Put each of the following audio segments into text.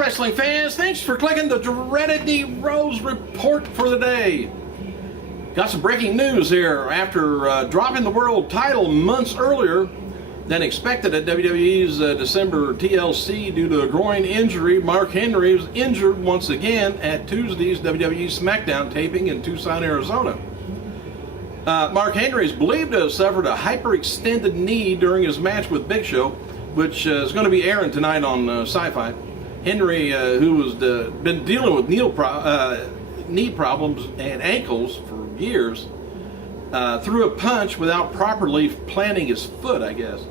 wrestling fans, thanks for clicking the dreaded D Rose report for the day. Got some breaking news here. After dropping the world title months earlier than expected at WWE's December TLC due to a groin injury, Mark Henry was injured once again at Tuesday's WWE Smackdown taping in Tucson, Arizona. Mark Henry is believed to have suffered a hyperextended knee during his match with Big Show, which is going to be airing tonight on Sci-Fi. Henry, who has been dealing with knee problems and ankles for years, threw a punch without properly planting his foot, I guess.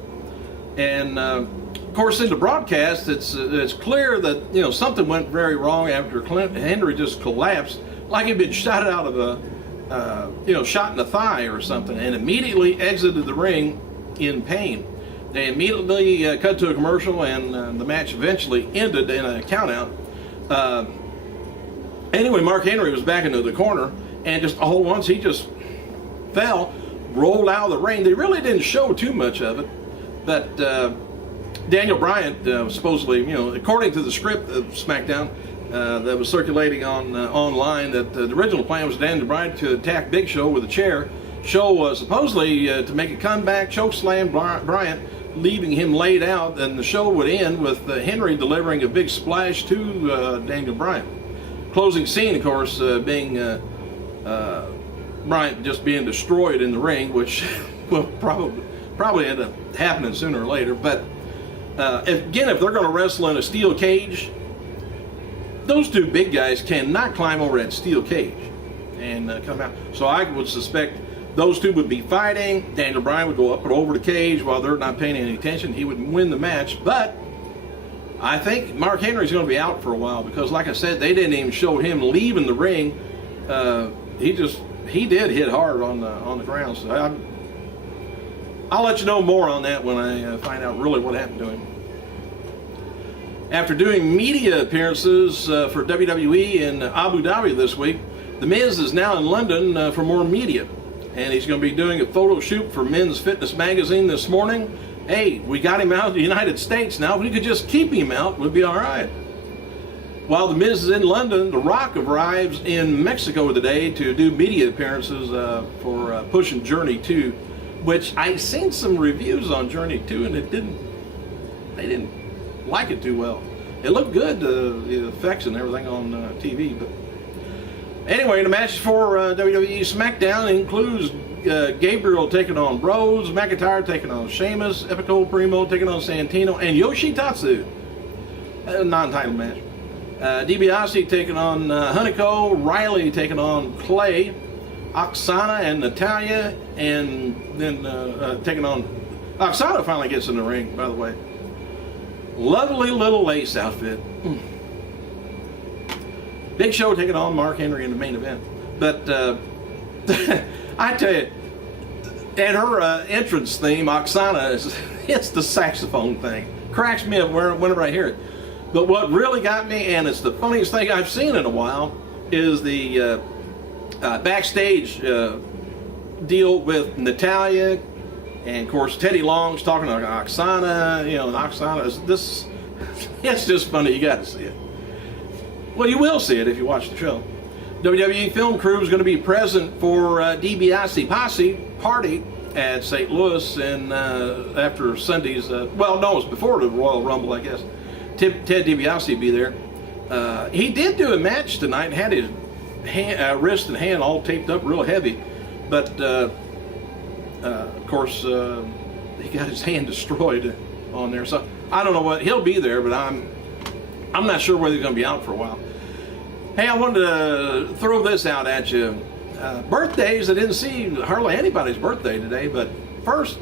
And of course, in the broadcast, it's clear that something went very wrong after Henry just collapsed, like he'd been shot out of a shot in the thigh or something, and immediately exited the ring in pain. They immediately cut to a commercial, and the match eventually ended in a countout. Anyway, Mark Henry was back into the corner, and just all at once he just fell, rolled out of the ring. They really didn't show too much of it, but Daniel Bryan supposedly, according to the script of SmackDown that was circulating online, that the original plan was Daniel Bryan to attack Big Show with a chair. Show supposedly to make a comeback, chokeslam Bryan, leaving him laid out, and the show would end with Henry delivering a big splash to Daniel Bryan. Closing scene, of course, being Bryan just being destroyed in the ring, which will probably end up happening sooner or later. But again, if they're going to wrestle in a steel cage, those two big guys cannot climb over that steel cage and come out. So I would suspect those two would be fighting. Daniel Bryan would go up and over the cage while they're not paying any attention. He would win the match. But I think Mark Henry's going to be out for a while because, like I said, they didn't even show him leaving the ring. He did hit hard on the ground. So I'll let you know more on that when I find out really what happened to him. After doing media appearances for WWE in Abu Dhabi this week, The Miz is now in London for more media. And he's going to be doing a photo shoot for Men's Fitness magazine this morning. Hey, we got him out of the United States now. If we could just keep him out, we'd be all right. While The Miz is in London, The Rock arrives in Mexico today to do media appearances for pushing Journey 2, which I've seen some reviews on Journey 2, and they didn't like it too well. It looked good, the effects and everything on TV, but anyway, the match for WWE Smackdown includes Gabriel taking on Rhodes, McIntyre taking on Sheamus, Epico Primo taking on Santino, and Yoshitatsu. A non-title match. DiBiase taking on Hunico, Riley taking on Clay, Oksana and Natalya, and then taking on... Oksana finally gets in the ring, by the way. Lovely little lace outfit. Big Show taking on Mark Henry in the main event. But I tell you, and her entrance theme, Oksana, it's the saxophone thing. Cracks me up whenever I hear it. But what really got me, and it's the funniest thing I've seen in a while, is the backstage deal with Natalya, and of course Teddy Long's talking to Oksana. And Oksana, it's just funny. You got to see it. Well, you will see it if you watch the show. WWE film crew is going to be present for DiBiase Posse party at St. Louis, and after Sunday's, well, no, it was before the Royal Rumble, I guess. Ted DiBiase be there. He did do a match tonight and had his wrist and hand all taped up real heavy, but of course he got his hand destroyed on there. So I don't know what, he'll be there, but I'm not sure whether he's going to be out for a while. Hey, I wanted to throw this out at you. Birthdays, I didn't see hardly anybody's birthday today, but first,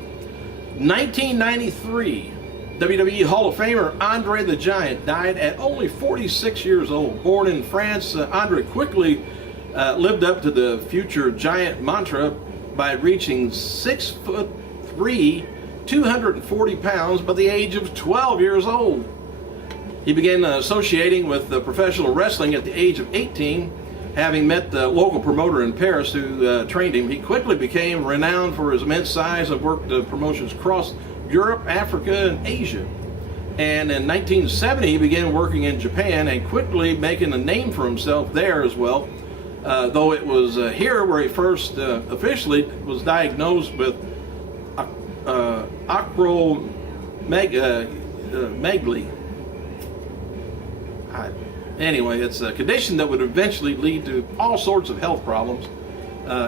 1993, WWE Hall of Famer Andre the Giant died at only 46 years old. Born in France, Andre quickly lived up to the future Giant mantra by reaching 6'3", 240 pounds by the age of 12 years old. He began associating with professional wrestling at the age of 18, having met the local promoter in Paris who trained him. He quickly became renowned for his immense size and worked promotions across Europe, Africa, and Asia. And in 1970, he began working in Japan and quickly making a name for himself there as well. Though it was here where he first officially was diagnosed with acromegaly. Anyway, it's a condition that would eventually lead to all sorts of health problems,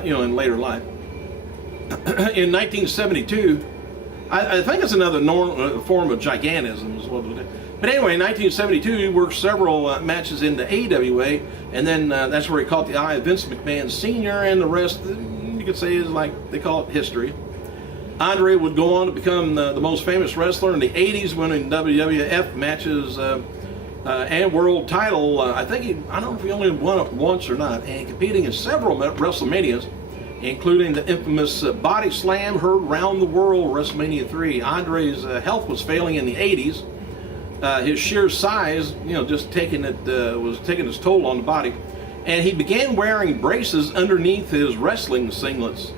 in later life. In 1972, I think it's another form of gigantism is what it is. But anyway, in 1972, he worked several matches in the AWA, and then that's where he caught the eye of Vince McMahon Sr., and the rest, you could say, is like, they call it history. Andre would go on to become the most famous wrestler in the 80s, winning WWF matches and world title. I don't know if he only won it once or not, and competing in several WrestleManias, including the infamous body slam heard around the world, WrestleMania 3. Andre's health was failing in the 80s. His sheer size, just was taking its toll on the body, and he began wearing braces underneath his wrestling singlets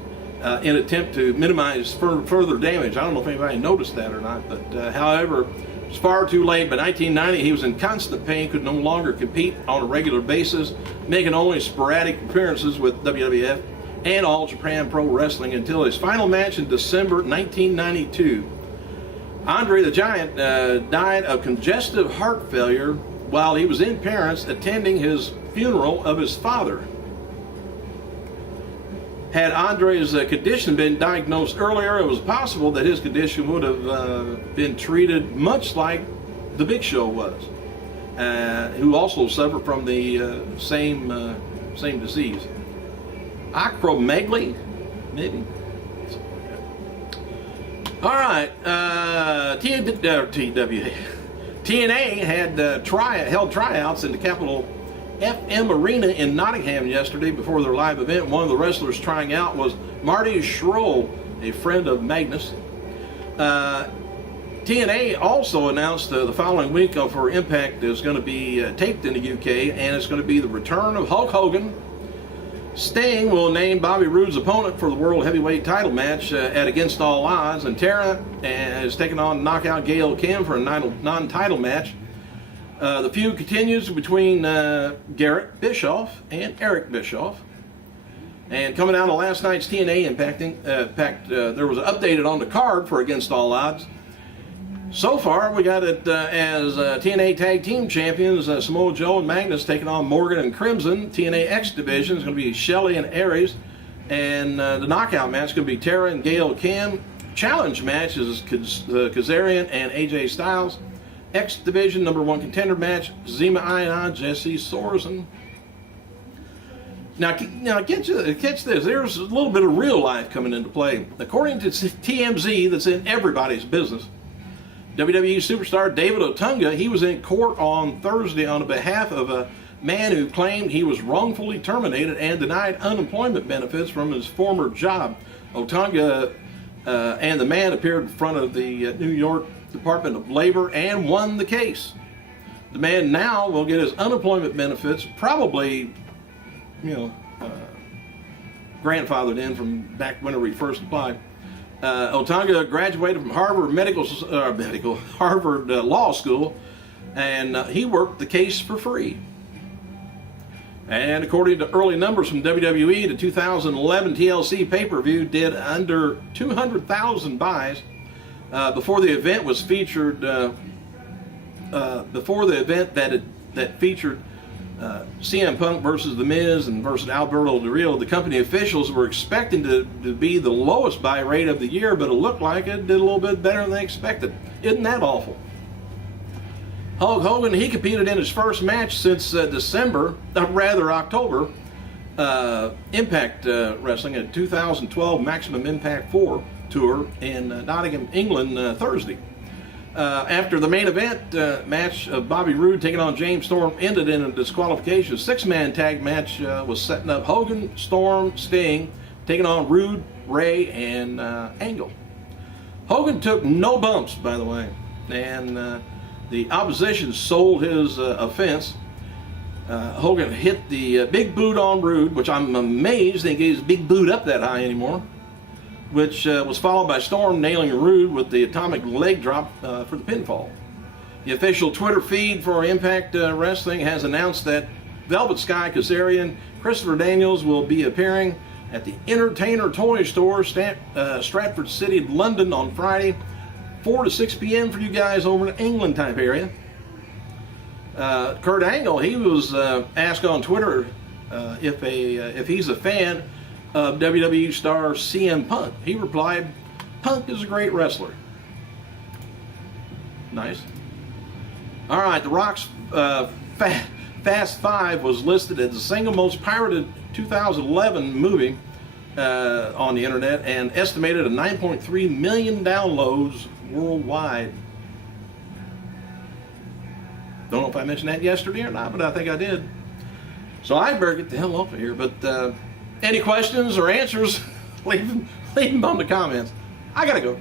in an attempt to minimize further damage. I don't know if anybody noticed that or not, but however, it's far too late. By 1990, he was in constant pain, could no longer compete on a regular basis, making only sporadic appearances with WWF and All Japan Pro Wrestling until his final match in December 1992. Andre the Giant died of congestive heart failure while he was in Paris attending his funeral of his father. Had Andre's condition been diagnosed earlier, it was possible that his condition would have been treated much like the Big Show was, who also suffered from the same disease. Acromegaly, maybe? All right, TNA had held tryouts in the Capitol FM Arena in Nottingham yesterday before their live event. One of the wrestlers trying out was Marty Schroll, a friend of Magnus. TNA also announced the following week for Impact is going to be taped in the UK, and it's going to be the return of Hulk Hogan. Sting will name Bobby Roode's opponent for the World Heavyweight title match at Against All Odds, and Tara is taking on Knockout Gail Kim for a non-title match. The feud continues between Garrett Bischoff and Eric Bischoff. And coming out of last night's TNA Impact, there was an updated on the card for Against All Odds. So far, we got it as TNA Tag Team Champions, Samoa Joe and Magnus taking on Morgan and Crimson. TNA X Division is going to be Shelley and Aries. And the knockout match is going to be Tara and Gail Kim. Challenge match is Kazarian and AJ Styles. X Division #1 contender match, Zema Ion, Jesse Sorensen. Now catch this. There's a little bit of real life coming into play. According to TMZ, that's in everybody's business, WWE superstar David Otunga, he was in court on Thursday on behalf of a man who claimed he was wrongfully terminated and denied unemployment benefits from his former job. Otunga and the man appeared in front of the New York Department of Labor and won the case. The man now will get his unemployment benefits, probably, grandfathered in from back whenever he first applied. Otunga graduated from Harvard Harvard Law School, and he worked the case for free. And according to early numbers from WWE, the 2011 TLC pay-per-view did under 200,000 buys. Before the event was featured, before the event that featured CM Punk versus The Miz and versus Alberto Del Rio, the company officials were expecting to be the lowest buy rate of the year, but it looked like it did a little bit better than they expected. Isn't that awful? Hulk Hogan, he competed in his first match since October, Impact Wrestling at 2012 Maximum Impact 4 tour in Nottingham, England, Thursday. After the main event match of Bobby Roode taking on James Storm ended in a disqualification, a 6-man tag match was setting up Hogan, Storm, Sting taking on Roode, Ray, and Angle. Hogan took no bumps, by the way, and the opposition sold his offense. Hogan hit the big boot on Roode, which I'm amazed they gave his big boot up that high anymore, which was followed by Storm nailing Roode with the atomic leg drop for the pinfall. The official Twitter feed for Impact Wrestling has announced that Velvet Sky Kazarian, Christopher Daniels will be appearing at the Entertainer Toy Store, Stratford City, London on Friday, 4 to 6 p.m. for you guys over in England type area. Kurt Angle, he was asked on Twitter if he's a fan of WWE star CM Punk. He replied, "Punk is a great wrestler." Nice. All right, The Rock's Fast 5 was listed as the single most pirated 2011 movie on the internet and estimated at 9.3 million downloads worldwide. Don't know if I mentioned that yesterday or not, but I think I did. So I better get the hell off of here. But any questions or answers, leave them on the comments. I gotta go.